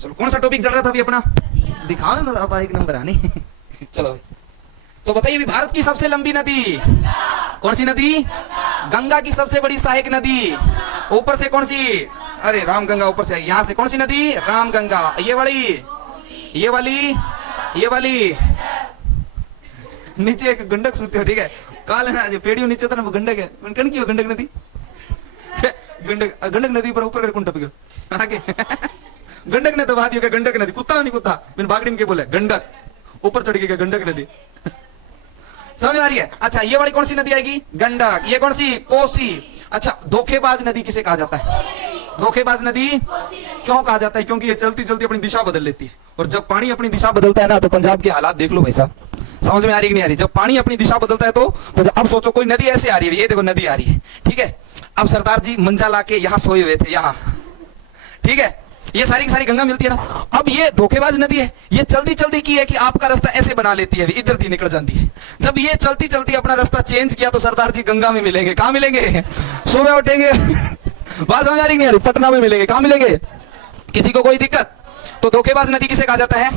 चलो कौन सा टॉपिक चल रहा था अभी अपना? दिखाओ ना आप, एक नंबर आने। चलो तो बताइए अभी भारत की सबसे लंबी नदी कौन सी नदी? गंगा की सबसे बड़ी सहायक नदी ऊपर से कौन सी? अरे राम गंगा ऊपर से, यहाँ से कौन सी नदी? राम गंगा। ये वाली, ये वाली, ये वाली। नीचे एक गंडक सूते हो, ठीक है? काल है ना जो पेड़ियों नीचे था ना वो गंडक है। कन की हो गंडक नदी? गंडक नदी पर ऊपर कर कुंड टपक्यो आगे। गंडक ने दबा दिया, गंडक नदी। कुत्ता नहीं कुत्ता, मैंने बागड़ी में के बोले गंडक, ऊपर चढ़ गई गंडक नदी। समझ में आ रही है? अच्छा ये वाली कौन सी नदी आएगी? गंडक। ये कौन सी? कोसी। अच्छा धोखेबाज नदी किसे कहा जाता है? धोखेबाज नदी क्यों कहा जाता है? क्योंकि ये चलती चलती अपनी दिशा बदल लेती है, और जब पानी अपनी दिशा बदलता है ना तो पंजाब के हालात देख लो भाई साहब। समझ में आ रही कि नहीं आ रही? जब पानी अपनी दिशा बदलता है तो अब सोचो कोई नदी ऐसे आ रही है, ये देखो नदी आ रही है, ठीक है? अब सरदार जी मंजा लाके यहाँ सोए हुए थे, यहाँ, ठीक है? ये सारी की सारी गंगा मिलती है ना। अब ये धोखेबाज नदी है, ये जल्दी जल्दी की है कि आपका रास्ता ऐसे बना लेती है, इधर थी निकल जाती है। जब ये चलती चलती अपना रास्ता चेंज किया तो सरदार जी गंगा में मिलेंगे। कहाँ मिलेंगे? सुबह उठेंगे, बात समझ आ रही नहीं? पटना में मिलेंगे। कहाँ मिलेंगे? किसी को कोई दिक्कत? तो धोखेबाज नदी किसे कहा जाता है?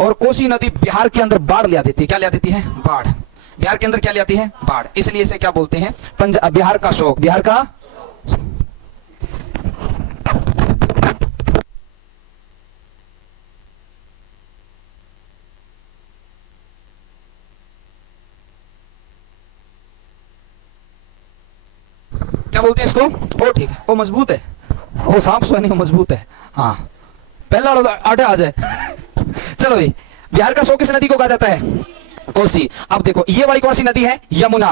और कोसी नदी बिहार के अंदर बाढ़ ले देती है। क्या ले देती है? बाढ़। बिहार के अंदर क्या ले आती है? बाढ़। इसलिए इसे क्या बोलते हैं? बिहार का शोक। बिहार का क्या बोलते हैं इसको? ओ ठीक है, वो मजबूत है, वो सांप सोने में मजबूत है। हाँ पहला आटे आ जाए। चलो भाई, बिहार का शोक किस नदी को कहा जाता है? कोसी। अब देखो ये वाली कौन सी नदी है? यमुना।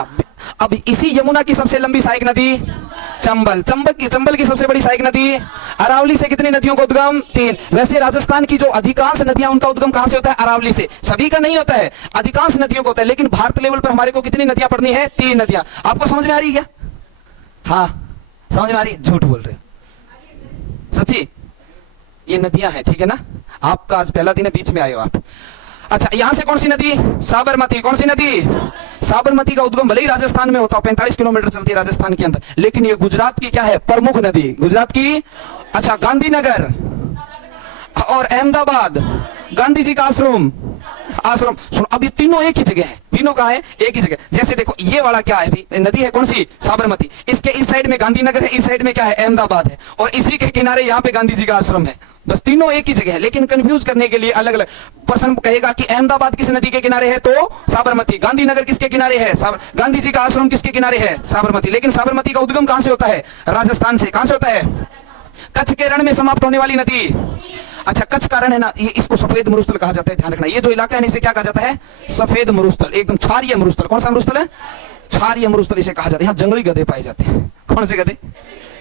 अब इसी यमुना की सबसे लंबी सहायक नदी चंबल। चंबल की सबसे बड़ी सहायक नदी अरावली से। कितनी नदियों का उद्गम? 3। वैसे राजस्थान की जो अधिकांश नदियां उनका उद्गम कहां से होता है? अरावली से। सभी का नहीं होता है, अधिकांश नदियों को होता है, लेकिन भारत लेवल पर हमारे को कितनी नदियां पढ़नी है? 3 नदियां। आपको समझ में आ रही है क्या? हाँ समझ में आ रही? झूठ बोल रहे सच्ची? ये नदियां हैं, ठीक है ना? आपका आज पहला दिन है, बीच में आए हो आप। अच्छा यहां से कौन सी नदी? साबरमती। कौन सी नदी? साबरमती का उद्गम भले ही राजस्थान में होता है, 45 किलोमीटर चलती है राजस्थान के अंदर, लेकिन ये गुजरात की क्या है? प्रमुख नदी। गुजरात की। अच्छा गांधीनगर और अहमदाबाद, गांधी जी का आश्रम सुनो। अब ये तीनों एक ही जगह है। तीनों कहाँ है? एक ही जगह। जैसे देखो ये वाला क्या है भी? नदी है कौन सी? साबरमती। इसके इस साइड में गांधीनगर है, इस साइड में क्या है? अहमदाबाद है, और इसी के किनारे यहाँ पे गांधी जी का आश्रम है। बस तीनों एक ही जगह है, लेकिन कंफ्यूज करने के लिए अलग अलग पर्सन कहेगा कि अहमदाबाद किस नदी के किनारे है? तो साबरमती। गांधीनगर किसके किनारे है? गांधी जी का आश्रम किसके किनारे है? साबरमती। लेकिन साबरमती का उद्गम कहां से होता है? राजस्थान से। कहां से होता है? कच्छ के रण में समाप्त होने वाली नदी। अच्छा कच्छ का रण है ना, ये इसको सफेद मरुस्थल कहा जाता है, ध्यान रखना। ये जो इलाका है इसे क्या कहा जाता है? सफेद मरुस्थल, एकदम क्षारीय मरुस्थल। कौन सा मरुस्थल है? क्षारीय मरुस्थल इसे कहा जाता है। यहाँ जंगली गधे पाए जाते हैं। कौन से गधे?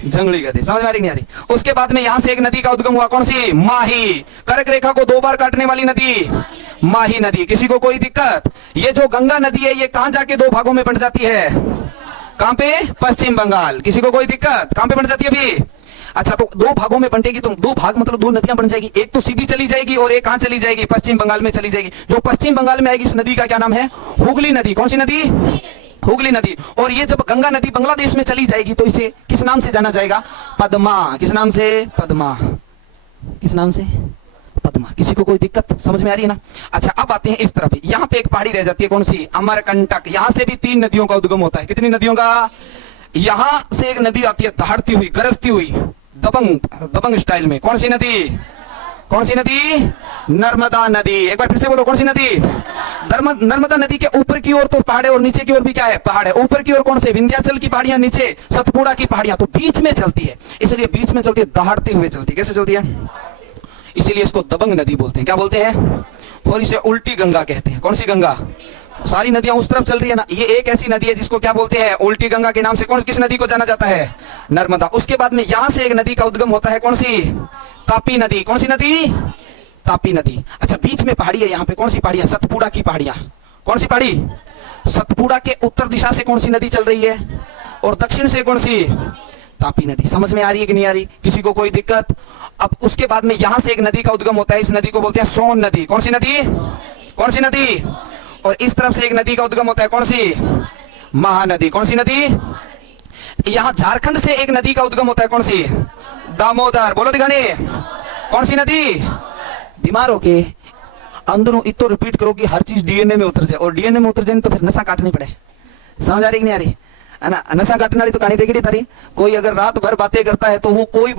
जंगली गधे। समझ में आ रही नहीं आ रही? उसके बाद में यहाँ से एक नदी का उद्गम हुआ, कौन सी? माही। कर्क रेखा को 2 बार काटने वाली नदी माही नदी। किसी को कोई दिक्कत? ये जो गंगा नदी है ये कहां जाके 2 भागों में बंट जाती है? कहां पे? पश्चिम बंगाल। किसी को कोई दिक्कत? कहां पे बंट जाती है अभी? अच्छा तो 2 भागों में बंटेगी तो 2 भाग मतलब 2 नदियां बन जाएगी। एक तो सीधी चली जाएगी और एक कहां चली जाएगी? पश्चिम बंगाल में चली जाएगी। जो पश्चिम बंगाल में आएगी इस नदी का क्या नाम है? हुगली नदी। कौन सी नदी? हुगली नदी। और ये जब गंगा नदी बांग्लादेश में चली जाएगी तो इसे किस नाम से जाना जाएगा? पद्मा। किस नाम से? पद्मा। किस नाम से? पद्मा। किसी को कोई दिक्कत? समझ में आ रही है ना? अच्छा अब आते हैं इस तरफ। यहाँ पे एक पहाड़ी रह जाती है, कौन सी? अमरकंटक। यहाँ से भी 3 नदियों का उद्गम होता है। कितनी नदियों का? यहां से एक नदी आती है दहाड़ती हुई, गरजती हुई, दबंग स्टाइल में। कौन सी नदी? कौन सी नदी? नर्मदा नदी। एक बार फिर से बोलो, कौन सी नदी? नर्मदा नदी के ऊपर की ओर तो पहाड़ है और नीचे की ओर भी क्या है? पहाड़ है। ऊपर की ओर कौन से? विंध्याचल की पहाड़ियां, नीचे सतपुड़ा की पहाड़ियां। तो बीच में चलती है, इसलिए बीच में चलती है, दहाड़ते हुए चलती है। कैसे चलती है? इसीलिए इसको दबंग नदी बोलते हैं। क्या बोलते हैं? और इसे उल्टी गंगा कहते हैं। कौन सी गंगा? सारी नदियां उस तरफ चल रही है ना, ये एक ऐसी नदी है जिसको क्या बोलते हैं? उल्टी गंगा के नाम से। किस नदी को जाना जाता है? नर्मदा। उसके बाद में यहां से एक नदी का उद्गम होता है, कौन सी? तापी नदी। कौन सी नदी? तापी नदी। अच्छा बीच में पहाड़ी है, यहाँ पे कौन सी पहाड़ी है? सतपुड़ा की पहाड़ियां। कौन सी पहाड़ी? सतपुड़ा के उत्तर दिशा से कौन सी नदी चल रही है? और दक्षिण से कौन सी? तापी नदी। समझ में आ रही है कि नहीं आ रही? किसी को कोई दिक्कत? अब उसके बाद में यहां से एक नदी का उद्गम होता है, इस नदी को बोलते हैं सोन नदी। कौन सी नदी? कौन सी नदी? और इस तरफ से एक नदी का उद्गम होता है, कौन सी? महानदी। कौन सी नदी? यहां झारखंड से एक नदी का उद्गम होता है, कौन सी? दामोदर। बोलो दिखाने। कौन सी नदी? बीमार होके अंदरों इतो रिपीट करो कि हर चीज डीएनए में उतर जाए, और डीएनए में उतर जाए तो फिर नशा काटनी पड़े। समझ आ रही कि नहीं आ रही है ना? नशा काटने वाली तो कहानी देखी तारी। कोई अगर रात भर बातें करता है तो वो कोई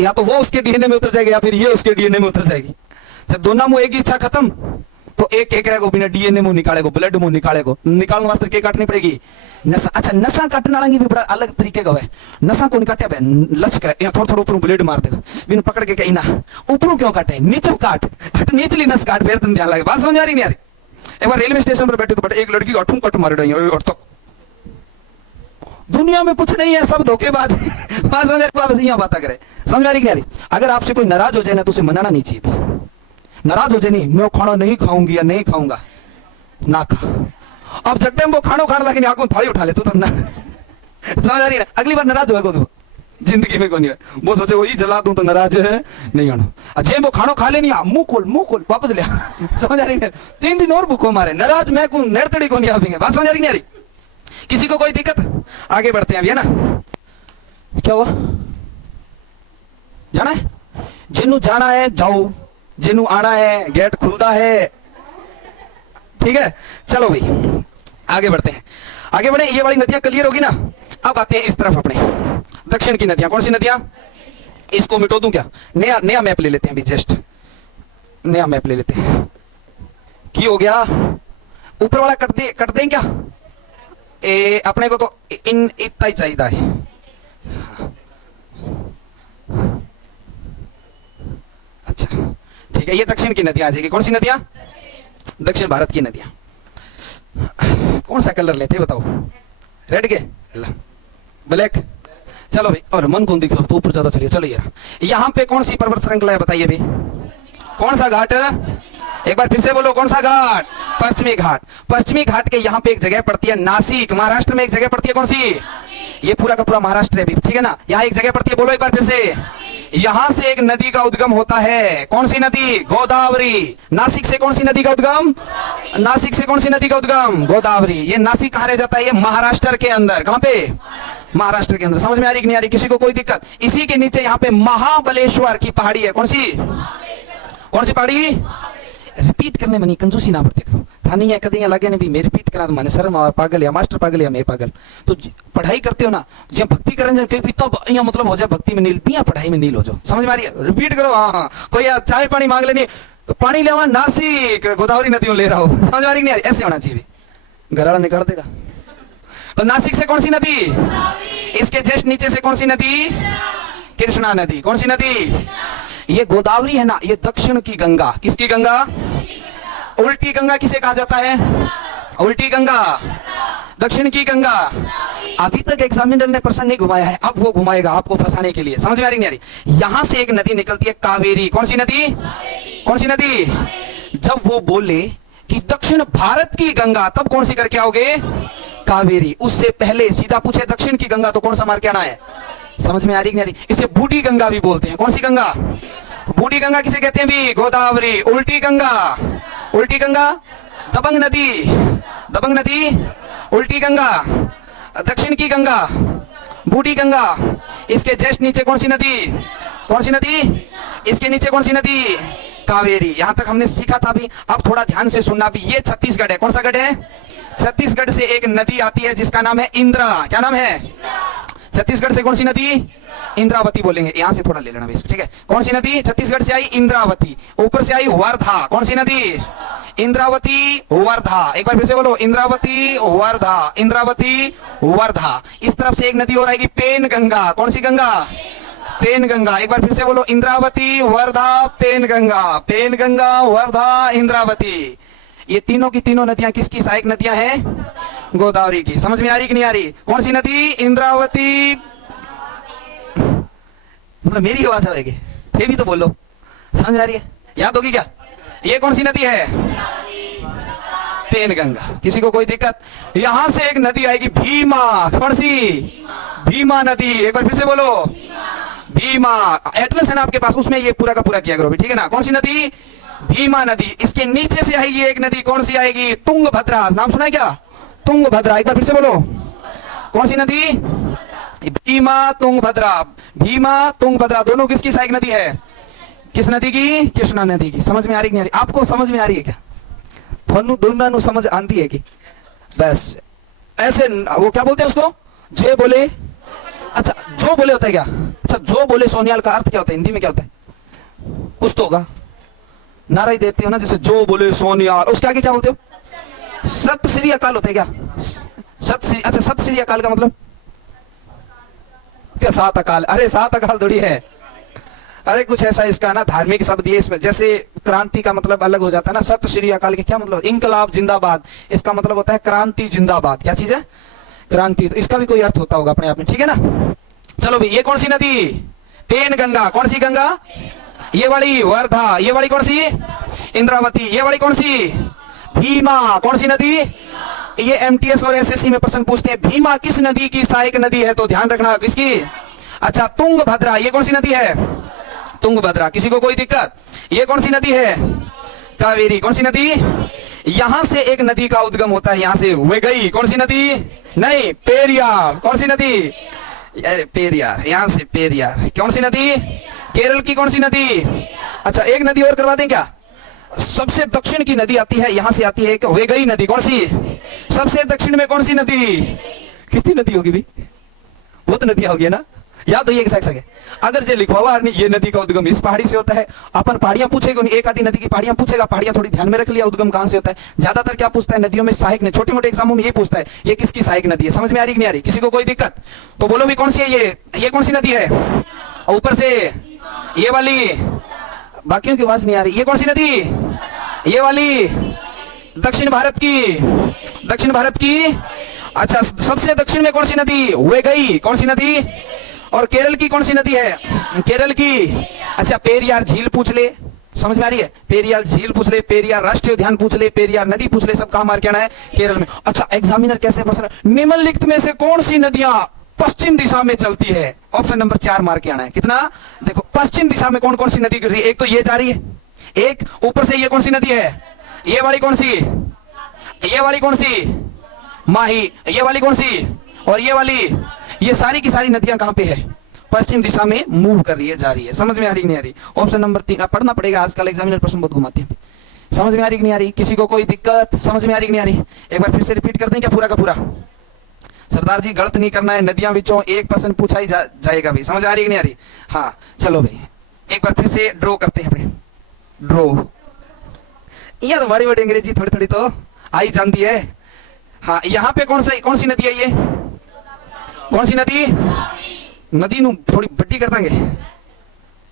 या तो वो उसके डीएनए में उतर जाएगी या फिर ये उसके डीएनए में उतर जाएगी। जब दोनों मुंह एक ही इच्छा खत्म तो एक एक रहेगा बिना डीएनए मुंह निकालेगो, ब्लड मुंह निकालेगो, निकालने वास्ते के काटनी पड़ेगी नशा। अच्छा, नशा काटने वाला भी बड़ा अलग तरीके का है। नशा को निकाटे बे लच करे या थोड़ा थोड़ा ऊपर ब्लेड मार देगा बिन पकड़ के, कहीं ना ऊपरों क्यों काटे, नीचे काट, हट निचली नस काट, फिर तुम ध्यान लगे। बात समझ आ रही नहीं आ रही? एक बार रेलवे स्टेशन पर बैठे तो बट एक लड़की को अठूं कट मार रही और तो दुनिया में कुछ नहीं है, सब धोखेबाज। बात समझ आ रही? यहाँ बात करे, समझ आ रही नहीं आ रही? अगर आपसे कोई नाराज हो जाए ना तो उसे मनाना नहीं चाहिए। नाराज हो जाए नहीं, मैं खाना नहीं खाऊंगी या नहीं खाऊंगा ना खा। अब जब टाइम वो खानो खाने लगे आंखों थाली उठा ले तो ना। समझ आ रही है? अगली बार नाराज होगा तो जिंदगी में कौन है वो सोचे वही जला दूं तो नाराज है नहीं होना। जे वो खानो खा लेनी मुंह खोल वापस ले। समझ आ रही है? 3 दिन और भूखो मारे, नाराज मैं को नड़तड़ी को नहीं आवेंगे। बात समझ आ रही नहीं आ रही? किसी को कोई दिक्कत? आगे बढ़ते हैं अभी, है ना? क्या हुआ? जाना है? जिन्नू जाना है जाओ, जिन्नू आना है गेट खुलता है। ठीक है, चलो भाई आगे बढ़ते हैं। आगे बढ़े, ये वाली नदियां क्लियर होगी ना? अब आते हैं इस तरफ अपने दक्षिण की नदियां। कौन सी नदियां? इसको मिटो दूं क्या? नया नया मैप ले लेते हैं अभी, जस्ट नया मैप ले लेते हैं। की हो गया? ऊपर वाला कट दें क्या? अपने को तो इन इतना ही चाहिए है। अच्छा ठीक है, ये दक्षिण की नदियां आ जाएगी। कौन सी नदियां? दक्षिण भारत की नदियां। कौन सा कलर लेते बताओ? रेड के ब्लैक? चलो भाई, और मन कौन दिखो तो ऊपर ज्यादा चलिए। चलो ये यहाँ पे कौन सी पर्वत श्रृंखला है बताइए भाई? कौन सा घाट? एक बार फिर से बोलो, कौन सा घाट? पश्चिमी घाट। पश्चिमी घाट के यहाँ पे एक जगह पड़ती है नासिक, महाराष्ट्र में एक जगह पड़ती है। कौन सी? ये पूरा का पूरा महाराष्ट्र है, ठीक है ना? यहाँ एक जगह पड़ती है, बोलो एक बार फिर से। यहां से एक नदी का उद्गम होता है। कौन सी नदी? गोदावरी। नासिक से कौन सी नदी का उद्गम? नासिक से कौन सी नदी का उद्गम? गोदावरी। ये नासिक कहां रह जाता है? ये महाराष्ट्र के अंदर। कहां पे? महाराष्ट्र के अंदर। समझ में आ रही कि नहीं आ रही? किसी को कोई दिक्कत? इसी के नीचे यहाँ पे महाबलेश्वर की पहाड़ी है। कौन सी? कौन सी पहाड़ी? रिपीट करने में नहीं कंजूसी ना बरते करो। था नहीं है कदी लगे नहीं भी मैं रिपीट करा तो मैंने शर्म आवे, पागल या मास्टर पागल या मैं पागल। तो पढ़ाई करते हो ना, जब भक्ति करें कहीं भी तब यहाँ मतलब हो जाए भक्ति में नील पिया, पढ़ाई में नील हो जाओ। समझ में आ रही है? रिपीट करो। हाँ, कोई चाय पानी मांग लेनी तो पानी ले नासिक गोदावरी नदियों ले रहा हो। समझ में आ रही नहीं आ रही? ऐसे होना चाहिए, घराड़ा निकाल देगा। तो नासिक से कौन सी नदी? इसके जस्ट नीचे से कौन सी नदी? कृष्णा नदी। कौन सी नदी? ये गोदावरी है ना, ये दक्षिण की गंगा। किसकी गंगा? उल्टी गंगा किसे कहा जाता है? उल्टी गंगा, दक्षिण की गंगा। अभी तक एग्जामिनर ने प्रश्न नहीं घुमाया है, अब वो घुमाएगा आपको फंसाने के लिए। समझ में आ रही नहीं आ रही? यहां से एक नदी निकलती है कावेरी। कौन सी नदी? कौन सी नदी? जब वो बोले कि दक्षिण भारत की गंगा, तब कौन सी करके आओगे? कावेरी। उससे पहले सीधा पूछे दक्षिण की गंगा तो कौन सा मार के आना है? समझ में आ रही नहीं आ रही? इसे बूढ़ी गंगा भी बोलते हैं। कौन सी गंगा? बूढ़ी गंगा किसे कहते हैं भी? गोदावरी। उल्टी गंगा, उल्टी गंगा दबंग नदी, दबंग नदी उल्टी गंगा, दक्षिण की गंगा बूढ़ी गंगा। इसके जस्ट नीचे कौन सी नदी? कौन सी नदी? इसके नीचे कौन सी नदी? कावेरी। यहां तक हमने सीखा था भी, अब थोड़ा ध्यान से सुनना भी। ये छत्तीसगढ़ है। कौन सा गढ़ है? छत्तीसगढ़ से एक नदी आती है जिसका नाम है इंद्रा। क्या नाम है? छत्तीसगढ़ से कौन सी नदी? इंद्रावती बोलेंगे। यहां से थोड़ा ले लेना बेस, ठीक है? कौन सी नदी? छत्तीसगढ़ से आई इंद्रावती, ऊपर से आई वर्धा। कौन सी नदी? इंद्रावती वर्धा। एक बार फिर से बोलो, इंद्रावती वर्धा, इंद्रावती वर्धा। इस तरफ से एक नदी और आएगी पेन गंगा। कौन सी गंगा? पेन गंगा। एक बार फिर से बोलो, इंद्रावती वर्धा पेन गंगा, पेन गंगा वर्धा इंद्रावती। ये तीनों की तीनों नदियां किसकी सहायक नदियां हैं? गोदावरी की। समझ में आ रही कि नहीं आ रही? कौन सी नदी? इंद्रावती। मतलब मेरी आवाज आएगी फिर भी तो बोलो, समझ में आ रही है? याद होगी क्या? ये कौन सी नदी है? पेन गंगा। किसी को कोई दिक्कत? यहां से एक नदी आएगी भीमा। कौन सी? भीमा नदी। एक बार फिर से बोलो, भीमा। एटलस है ना आपके पास, उसमें ये पूरा का पूरा किया करो, ठीक है ना? कौन सी नदी? भीमा नदी। इसके नीचे से आएगी एक नदी। कौन सी आएगी? तुंगभद्रा। नाम सुना है क्या? तुंगभद्रा। एक बार फिर से बोलो, कौन सी नदी? भीमा तुंगभद्रा। भीमा तुंगभद्रा दोनों किसकी सहायक नदी है? किस नदी की? कृष्णा नदी की। समझ में आ रही कि नहीं आ रही? आपको समझ में आ रही है क्या? थोनू दोनों नु समझ आती है कि बस ऐसे वो क्या बोलते हैं उसको? जे बोले, अच्छा जो बोले होता है क्या? अच्छा जो बोले सोनियाल का अर्थ क्या होता है हिंदी में? क्या होता है? कुछ तो होगा, नारा ही देते हो ना, जैसे जो बोले सोनियाल, उसके आगे क्या बोलते हो? सत श्री अकाल होता है क्या? सत श्री, अच्छा सत श्री अकाल का मतलब क्या? सात अकाल? अरे सात अकाल थोड़ी है, अरे कुछ ऐसा इसका ना धार्मिक शब्द ये इसमें, जैसे क्रांति का मतलब अलग हो जाता है ना। सत श्री अकाल के क्या मतलब? इंकलाब जिंदाबाद, इसका मतलब होता है क्रांति जिंदाबाद। क्या चीज है? क्रांति। तो इसका भी कोई अर्थ होता होगा अपने आप में, ठीक है ना। चलो भाई, ये कौन सी नदी? पेन गंगा। कौन सी गंगा? ये वाली वर्धा। ये वाली कौन सी? इंद्रावती। ये वाली कौन सी? भीमा। कौन सी नदी? ये एमटीएस और एसएससी में प्रश्न पूछते हैं, भीमा किस नदी की सहायक नदी है? तो ध्यान रखना किसकी? अच्छा तुंगभद्रा। ये कौन सी नदी है? तुंगभद्रा। किसी को कोई दिक्कत? ये कौन सी नदी है? कावेरी। कौन सी नदी? यहां से एक नदी का उद्गम होता है, यहां से वे गई। कौन सी नदी? नहीं, पेरियार। कौन सी नदी? अरे पेरियार, यहां से पेरियार। कौन सी नदी? केरल की। कौन सी नदी? अच्छा एक नदी और करवा दें क्या? सबसे दक्षिण की नदी आती है, यहां से आती है एक वेगई नदी। कौन सी? सबसे दक्षिण में कौन सी नदी? कितनी नदी होगी भाई? बहुत नदियां होगी ना, याद हुई एक है। अगर जो लिखवा हुआ ये नदी का उद्गम इस पहाड़ी से होता है, अपन पहाड़ियां पूछेगा नहीं, एक आधी नदी की पहाड़ियां पूछेगा, पहाड़ियां थोड़ी ध्यान में रख लिया उद्गम कहां से होता है। ज्यादातर क्या पूछता है नदियों में सहायक ने, छोटे मोटे एग्जामों में ये पूछता है ये किसकी सहायक नदी है। समझ में आ रही कि नहीं आ रही? किसी को कोई दिक्कत? तो बोलो भी कौन सी है ये कौन सी नदी है? ऊपर से ये वाली, बाकियों की आवाज नहीं आ रही। ये कौन सी नदी? ये वाली दक्षिण भारत की। दक्षिण भारत की। अच्छा सबसे दक्षिण में कौन सी नदी? वे गई। कौन सी नदी? और केरल की कौन सी नदी है? केरल की। अच्छा पेरियार झील पूछ ले, समझ में आ रही है? पेरियार झील पूछ ले, पेरियार राष्ट्रीय उद्यान पूछ ले, पेरियार नदी पूछ ले, सब कहां मार के आना है? केरल में। अच्छा एग्जामिनर कैसे पूछ, निम्नलिखित में से कौन सी नदियां पश्चिम दिशा में चलती है? ऑप्शन नंबर 4 मार के आना है। कितना? देखो पश्चिम दिशा में कौन कौन सी नदी गिर रही है? एक तो ये जा रही है, एक ऊपर से ये कौन सी नदी है? ये वाली कौन सी? ये वाली कौन सी? माही। ये वाली कौन सी? और ये वाली। ये सारी की सारी नदियां कहां पे है? पश्चिम दिशा में मूव कर रही है, जा रही है। समझ में आ रही नहीं आ रही? ऑप्शन नंबर 3 पढ़ना पड़ेगा, आजकल एग्जामिनर प्रश्न बहुत घुमाते हैं। समझ में आ रही कि नहीं आ रही? किसी को कोई दिक्कत? समझ में आ रही कि नहीं आ रही? एक बार फिर से रिपीट कर दें क्या पूरा का पूरा? सरदार जी गलत नहीं करना है, नदियां विचों 1% पूछा ही जाएगा भाई। समझ आ रही कि नहीं आ रही? हाँ चलो भाई एक बार फिर से ड्रॉ करते हैं अपने। ड्रॉ यह तो बड़ी बड़ी अंग्रेजी थोड़ी थोड़ी तो आई जानती है। हाँ यहाँ पे कौन सी नदी है? ये कौन सी नदी? नदी नु थोड़ी बड्डी कर देंगे।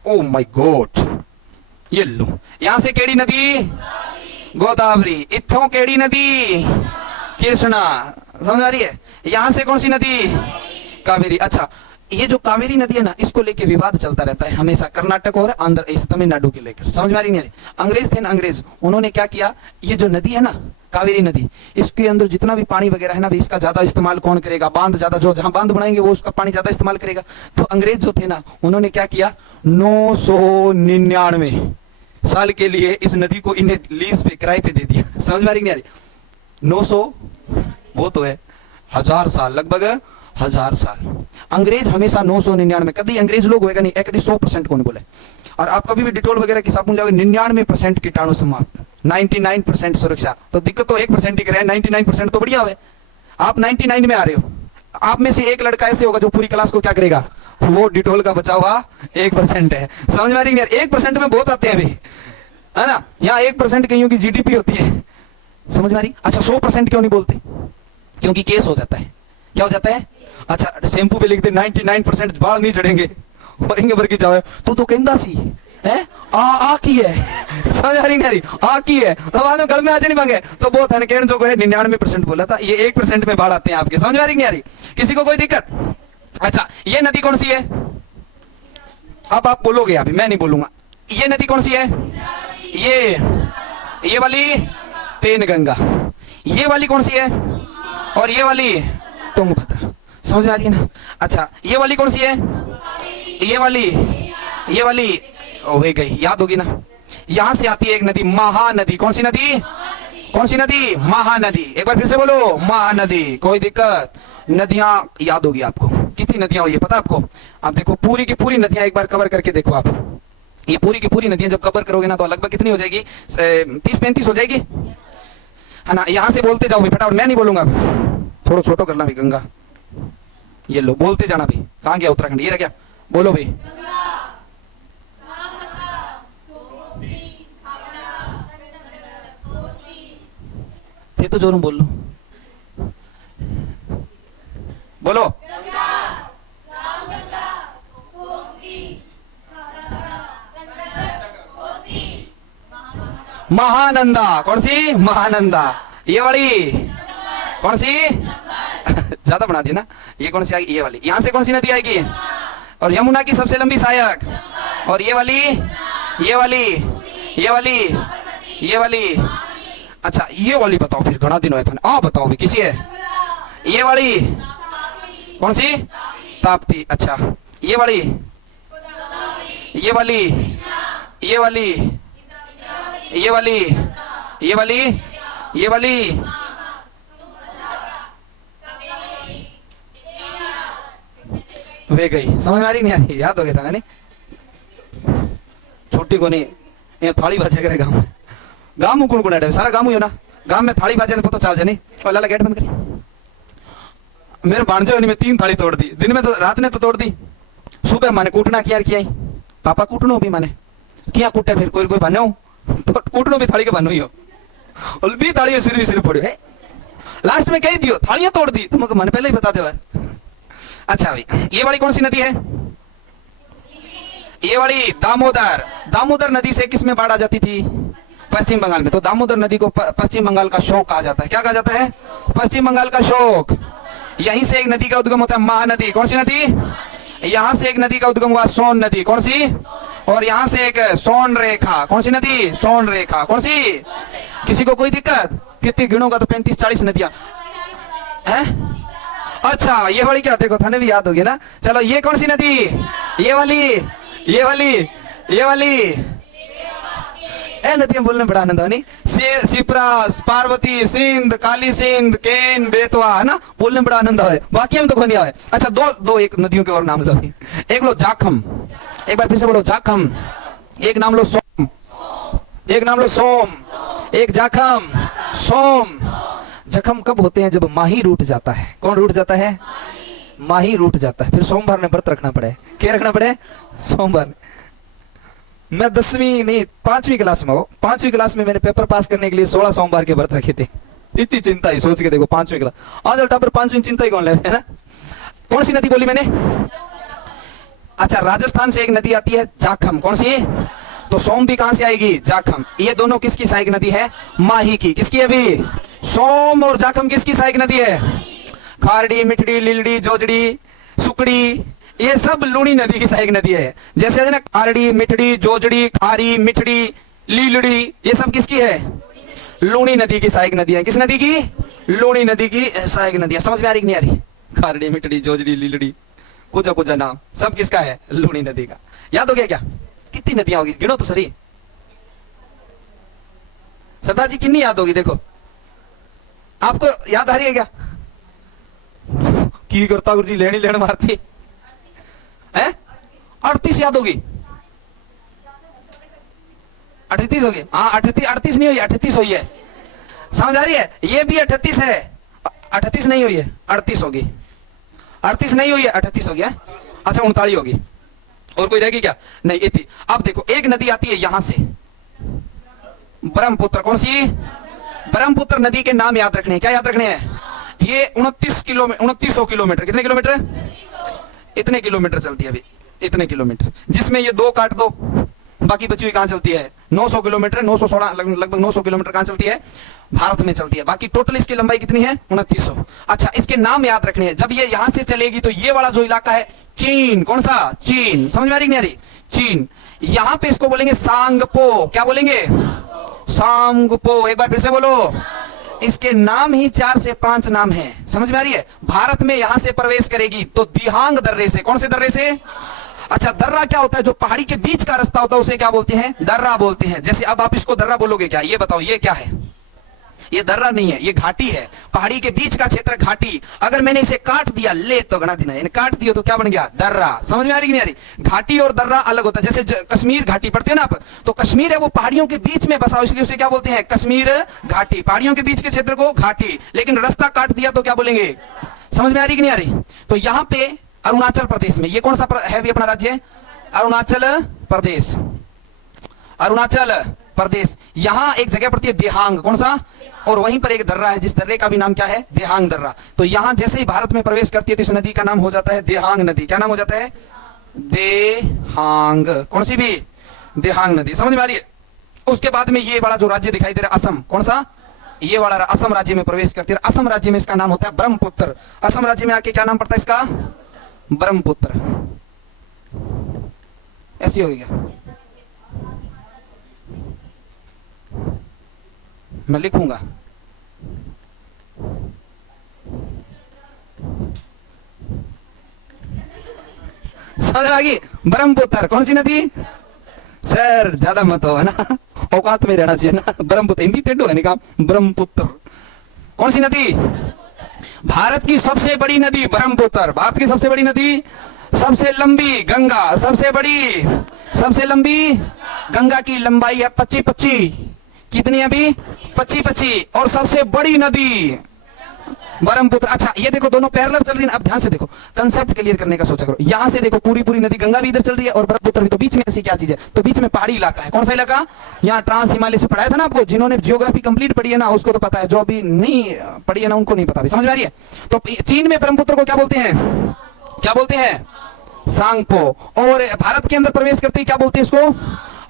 ओ माय गॉड, ये लो यहां से केड़ी नदी? गोदावरी। इथों केड़ी नदी? कृष्णा। समझ आ रही है? यहां से कौन सी नदी? कावेरी। अच्छा ये जो कावेरी नदी है ना, इसको लेके विवाद चलता रहता है हमेशा, कर्नाटक और आंध्र इस तमिलनाडु के लेकर। समझ में आ रही नहीं? अंग्रेज थे ना, अंग्रेज उन्होंने क्या किया, ये जो नदी है ना कावेरी नदी, इसके अंदर जितना भी पानी वगैरह है ना, इसका ज्यादा इस्तेमाल कौन करेगा? बांध ज्यादा, जो जहां बांध बनाएंगे वो उसका पानी ज्यादा इस्तेमाल करेगा। तो अंग्रेज जो थे ना, उन्होंने क्या किया, 999 साल के लिए इस नदी को इन्हें लीज पे, किराए पे दे दिया। समझ में आ रही नहीं आ रही? 900 वो तो है 1000 साल, लगभग 1000 साल। अंग्रेज हमेशा 999, कभी अंग्रेज लोग होएगा नहीं, कभी 100% कौन बोले। और आप कभी भी डिटोल वगैरह की साबुन जाओगे 99% कीटाणु समाप्त, 99% सुरक्षा। तो दिक्कत तो 1% ही करे, 99% तो बढ़िया है। आप 99 में आ रहे हो, आप में से एक लड़का ऐसे होगा जो पूरी क्लास को क्या करेगा, वो डिटोल का बचा हुआ 1% है। समझ में आ रही है? 1% में बहुत आते हैं अभी, है ना? यहाँ 1% कईयों की जीडीपी होती है। समझ में आ रही? अच्छा 100% क्यों नहीं बोलते? क्योंकि केस हो जाता है। क्या हो जाता है? अच्छा शैम्पू पे लिख दे 99% बाल नहीं चढ़ेंगे, औरेंगे भर की जावे तू तो कहंदा सी है आ की है। समझ आ रही नहीं आ रही? आ की है तो बाद में गल में आज नहीं मांगे तो बहुत है कहने जो है 99% बोला था, ये 1% में बाढ़ आते हैं आपके। समझ आ रही नहीं आ रही? किसी को कोई दिक्कत? अच्छा ये नदी कौन सी है? अब आप बोलोगे, अभी मैं नहीं बोलूंगा। ये नदी कौन सी है? ये वाली पेन गंगा। ये वाली कौन सी है? और ये वाली तुंगभद्रा। समझ में आ रही है ना? अच्छा ये वाली कौन सी है? ये वाली हो गई, याद होगी ना? यहां से आती है एक नदी, महानदी। कौन सी नदी? कौन सी नदी? महानदी। एक बार फिर से बोलो, महानदी। कोई दिक्कत? नदियां याद होगी आपको, कितनी नदियां हुई है पता आपको? आप देखो पूरी की पूरी नदियां एक बार कवर करके देखो आप। ये पूरी की पूरी नदियां जब कवर करोगे ना तो लगभग कितनी हो जाएगी, 30-35 हो जाएगी, है ना। यहां से बोलते जाओ भी फटाफट, मैं नहीं बोलूंगा, थोड़ा छोटो करना भी। गंगा, ये लो, बोलते जाना भी। कहां गया उत्तराखंड, ये रह गया, बोलो भाई। ये तो जोरों बोल लो, बोलो। महानंदा, कौन सी? महानंदा। ये वाली कौन सी? ज्यादा बना दी ना। ये कौन सी आएगी? ये वाली। यहां से कौन सी नदी आएगी? और यमुना की सबसे लंबी सहायक। और ये वाली, ये वाली, ये वाली, ये वाली। अच्छा ये वाली बताओ फिर, घना दिन हुआ था। बताओ भी, किसी है? ये वाली कौन सी? ताप्ती। अच्छा ये वाली, ये वाली, ये वाली, ये वाली, ये वाली, ये वाली। वे गई, समझ में आ रही नहीं आ रही? याद हो गया था ना? नहीं छुट्टी को नहीं, ये थाली बाजे करे गाँव में। गाँव में कौन कौन सारा गाँव ही हो ना। गाँव में थाली बाजे तो पता चल जाए। और लाला गेट बंद करी। मेरे भांजो ने 3 थाली तोड़ दी दिन में, तो रात ने तो तोड़ दी। सुबह माने कूटना किया किया, पापा कूटनो भी माने किया कूटे, फिर कोई कोई बनो तो कूटनो भी थाली के बनो ही हो। और भी थाली सिर पड़े है। लास्ट में कह दियो थालियां तोड़ दी, तुमको मैंने पहले ही बता दे। अच्छा भाई, ये वाली कौन सी नदी है? ये वाली दामोदर। दामोदर नदी से किस में बाढ़ आ जाती थी? पश्चिम बंगाल में। तो दामोदर नदी को पश्चिम बंगाल का शोक कहा जाता है। क्या कहा जाता है? पश्चिम बंगाल का शोक। यहीं से एक नदी का उद्गम होता है, महानदी। कौन सी नदी? यहां से एक नदी का उद्गम हुआ, सोन नदी। कौन सी? और यहां से एक सोन रेखा। कौन सी नदी? सोन रेखा। कौन सी? किसी को कोई दिक्कत? कितनी गिनोगा तो 35-40 नदियां हैं। अच्छा ये वाली क्या, देखो थाने भी याद होगी ना। चलो ये कौन सी नदी? ये वाली, ये वाली, ये वाली। ए नदियां बोलने बड़ा आनंद है नहीं? सिप्रास, पार्वती, सिंध, काली सिंध, केन, बेतवा, है ना, बोलने बड़ा आनंद है। बाकी हम तो कोई नहीं आए। अच्छा दो एक नदियों के और नाम लो। एक लो जाखम, एक बार फिर से बोलो जाखम। एक नाम लो सोम, एक नाम लो सोम, एक जाखम, सोम। जखम कब होते हैं? जब माही रूठ जाता है। कौन रूठ जाता है? माही रूठ जाता है। फिर सोमवार ने व्रत रखना पड़े। क्या रखना पड़े? सोमवार। मैं 10वीं नहीं 5वीं क्लास में हो, 5वीं क्लास में मैंने पेपर पास करने के लिए 16 सोमवार के व्रत रखे थे। इतनी चिंता ही, सोच के देखो 5वीं क्लास। आज अल्टा पर 5वीं चिंता ही कौन ले, है ना। कौन सी नदी बोली मैंने? अच्छा राजस्थान से एक नदी आती है जाखम। कौन सी? तो सोम भी कहां से आएगी? जाखम। ये दोनों किसकी सहायक नदी है? माही की। किसकी है अभी? सोम और जाखम किसकी सहायक नदी है? खारडी, मिठड़ी, लीलड़ी, जोजड़ी, सुकड़ी, ये सब लूणी नदी की सहायक नदी है। जैसे ना खारडी, मिठड़ी, जोजड़ी, खारी, मिठड़ी, लीलड़ी, ये सब किसकी है? लूणी नदी की सहायक नदी है। किस नदी की? लूणी नदी की सहायक नदी है। समझ में आ रही कि नहीं आ रही? खारडी, मिठड़ी, जोजड़ी, लीलड़ी, कुछ कुछ नाम सब किसका है? लूणी नदी का। याद हो गया क्या? कितनी नदियां होगी? गिनो तो सही। सरदार जी कितनी याद होगी? देखो आपको याद आ रही है क्या? की करता गुरु जी लेनी लेन मारती है। 38 याद होगी? 38 होगी। हाँ 38 नहीं हुई, 38 हुई है। समझ आ रही है? ये भी 38 है। 38 नहीं हुई है, 38 होगी। 38 नहीं हुई है, 38 हो गया। अच्छा 39 होगी। और कोई रहेगी क्या? नहीं इतनी। अब देखो एक नदी आती है यहां से, ब्रह्मपुत्र। कौन सी? ब्रह्मपुत्र नदी के नाम याद रखने हैं। क्या याद रखने हैं? ये 2900 किलोमीटर। कितने किलोमीटर? इतने किलोमीटर चलती है अभी, इतने किलोमीटर, जिसमें ये 2 काट दो, बाकी बची हुई कहां चलती है? 900 किलोमीटर। 916 लगभग 900 किलोमीटर कहां चलती है? भारत में चलती है। बाकी टोटल इसकी लंबाई कितनी है? 2900। अच्छा इसके नाम याद रखने हैं। जब ये यहां से चलेगी तो ये वाला जो इलाका है चीन। कौन सा? चीन। समझ में आ रही नहीं आ रही? चीन। यहां पे इसको बोलेंगे सांगपो। क्या बोलेंगे? सांगपो। एक बार फिर से बोलो। इसके नाम ही 4 से 5 नाम हैं। समझ में आ रही है? भारत में यहां से प्रवेश करेगी तो दिहांग दर्रे से। कौन से दर्रे से? अच्छा दर्रा क्या होता है? जो पहाड़ी के बीच का रास्ता होता है उसे क्या बोलते हैं? दर्रा बोलते हैं। जैसे अब आप इसको दर्रा बोलोगे क्या? ये बताओ ये क्या है? ये दर्रा नहीं है, ये घाटी है, पहाड़ी के बीच का क्षेत्र घाटी। अगर मैंने इसे काट दिया, ले तो गणा दिना, काट दिया तो क्या बन गया? दर्रा। समझ में आ रही कि नहीं आ रही? घाटी और दर्रा अलग होता है। जैसे कश्मीर घाटी पढ़ते हो ना आप, तो कश्मीर है वो पहाड़ियों के बीच में बसा, इसलिए उसे क्या बोलते हैं? कश्मीर घाटी। पहाड़ियों के बीच के क्षेत्र को घाटी, लेकिन रास्ता काट दिया तो क्या बोलेंगे? समझ में आ रही कि नहीं आ रही? तो यहां पे अरुणाचल प्रदेश में, ये कौन सा है भी अपना राज्य? अरुणाचल प्रदेश। अरुणाचल प्रदेश, यहां एक जगह पड़ती है देहांग। कौन सा? और वहीं पर एक दर्रा है, जिस दर्रे का भी नाम क्या है? देहांग दर्रा। तो यहां जैसे ही भारत में प्रवेश करती है तो इस नदी का नाम हो जाता है देहांग नदी। क्या नाम हो जाता है? देहांग। कौन सी भी? देहांग नदी। समझ में आ रही है? उसके बाद में ये बड़ा जो राज्य दिखाई दे रहा है असम, कौन सा? ये वाला असम राज्य में प्रवेश करती है। असम राज्य में इसका नाम होता है ब्रह्मपुत्र। असम राज्य में आके क्या नाम पड़ता है इसका? ब्रह्मपुत्र। ऐसी हो गया, मैं लिखूंगा। समझ आ गई? ब्रह्मपुत्र। कौन सी नदी? सर ज्यादा मत हो, है ना, औकात में रहना चाहिए ना। ब्रह्मपुत्र, हिंदी टेढ़ होगा नहीं काम। ब्रह्मपुत्र कौन सी नदी? भारत की सबसे बड़ी नदी ब्रह्मपुत्र। भारत की सबसे बड़ी नदी, सबसे लंबी गंगा। सबसे बड़ी, सबसे लंबी गंगा की लंबाई है 25-25। कितनी अभी? 25-25। और सबसे बड़ी नदी ब्रह्मपुत्र। अच्छा ये देखो, दोनों पैरेलल चल रही है। अब ध्यान से देखो, कंसेप्ट क्लियर करने का सोचा करो। यहां से देखो, पूरी पूरी नदी गंगा भी इधर चल रही है और ब्रह्मपुत्र भी। तो बीच में ऐसी क्या चीज है? तो बीच में पहाड़ी इलाका है। कौन सा इलाका? यहाँ ट्रांस हिमालय से पढ़ाया था ना आपको, जिन्होंने जियोग्राफी कंप्लीट पढ़ी है ना उसको तो पता है, जो अभी नहीं पढ़ी है ना उनको नहीं पता। समझ में आ रही है? तो चीन में ब्रह्मपुत्र को क्या बोलते हैं? क्या बोलते हैं? सांगपो। और भारत के अंदर प्रवेश करते ही क्या बोलते हैं इसको?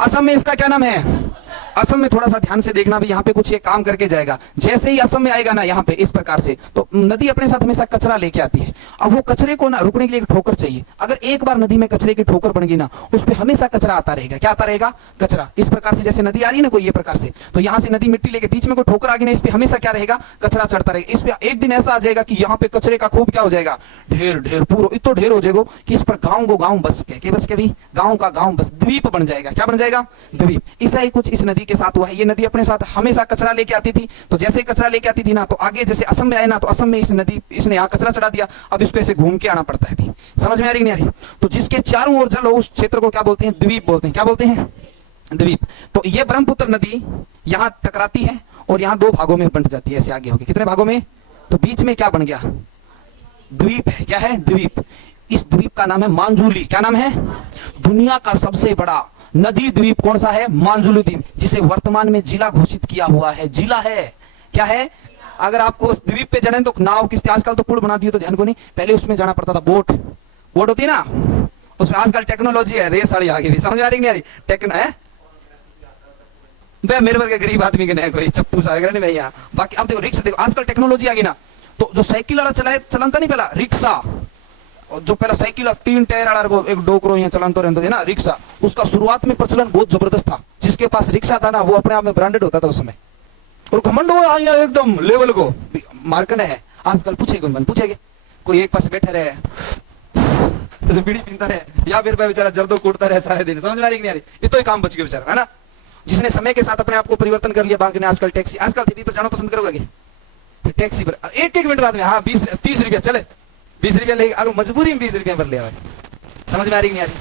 असम में इसका क्या नाम है? असम में थोड़ा सा ध्यान से देखना भी, यहाँ पे कुछ ये काम करके जाएगा। जैसे ही असम में आएगा ना यहाँ पे इस प्रकार से, तो नदी अपने साथ हमेशा कचरा लेके आती है। अब वो कचरे को ना रुकने के लिए एक ठोकर चाहिए। अगर एक बार नदी में कचरे की ठोकर बन गई ना, उस पर हमेशा कचरा आता रहेगा। क्या आता रहेगा? कचरा। इस प्रकार से जैसे नदी आ रही है ना कोई ये प्रकार से, तो यहाँ से नदी मिट्टी लेके बीच में कोई ठोकर आ गई ना, इस पे हमेशा क्या रहेगा? कचरा चढ़ता रहेगा। इस पे एक दिन ऐसा आ जाएगा कि यहाँ पे कचरे का खूब क्या हो जाएगा? ढेर ढेर, पूरा इतना ढेर हो जाएगा कि इस पर गाँव को गाँव बस के बस के भी गाँव का गाँव बस द्वीप बन जाएगा। क्या बन जाएगा? द्वीप। ऐसा ही कुछ इस नदी के साथ हुआ है। ये नदी अपने साथ हमेशा कचरा लेके आती थी, तो जैसे कचरा लेके आती थी ना, तो आगे जैसे असम में आए ना, तो असम में इस नदी, इसने यहाँ कचरा चढ़ा दिया। अब इसको ऐसे घूम के आना पड़ता है। भी समझ में आ रही नहीं आ रही? तो जिसके चारों ओर जल हो उस क्षेत्र को क्या बोलते हैं? द्वीप बोलते हैं। क्या बोलते हैं? द्वीप। तो ये ब्रह्मपुत्र नदी यहाँ टकराती है और यहाँ दो भागों में बंट जाती है, ऐसे आगे होगी। कितने भागों में? तो बीच में क्या बन गया? द्वीप है। क्या है? द्वीप। इस द्वीप का नाम है मांजुली। क्या नाम है? दुनिया का सबसे बड़ा नदी द्वीप कौन सा है? मांजुली द्वीप, जिसे वर्तमान में जिला घोषित किया हुआ है। जिला है। क्या है? अगर आपको उस द्वीप पे जाना है तो नाव किससे, आजकल तो पुल बना दिए तो ध्यान को नहीं, पहले उसमें जाना पड़ता था। बोट, बोट होती है ना, उसमें आजकल टेक्नोलॉजी है, रेस वाली आगे भी। समझ आ रही नहीं आ रही? टेक्नो है मेरे वर्ग के गरीब आदमी के नहीं कोई चप्पू सा नहीं भैया। बाकी अब देखो रिक्शा, देखो आजकल टेक्नोलॉजी आ गई ना, तो जो साइकिल वाला चलान था नहीं पहला रिक्शा, और जो पहला साइकिल 3 टायर वाला एक डोकरो यहाँ चलान तो रहता था ना रिक्शा, उसका शुरुआत में प्रचलन बहुत जबरदस्त था। जिसके पास रिक्शा था ना वो अपने आप में ब्रांडेड होता था उस समय, और घमंड हुआ एकदम लेवल को मार्कन है। आजकल पूछेगे कोई एक पास बैठे रहे बीड़ी पीता रहे या फिर बेचारा जर्दो कूटता रहे सारे दिन। समझ में आ रही नहीं आ रही? ये तो ही काम बच गया बेचारा, है ना, जिसने समय के साथ अपने आप को परिवर्तन कर लिया। बाकी ने आजकल टैक्सी, आजकल टीवी पर जाना पसंद करोगे? फिर टैक्सी पर 1-1 मिनट बाद में, हाँ 20-30 रुपया चले, 20 रुपया ले, अगर मजबूरी में 20 रुपया पर लिया। समझ में आ रही नहीं आ रही?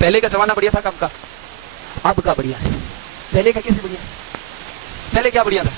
पहले का जमाना बढ़िया था, कब का? अब का बढ़िया है? पहले का कैसे बढ़िया? पहले क्या बढ़िया था?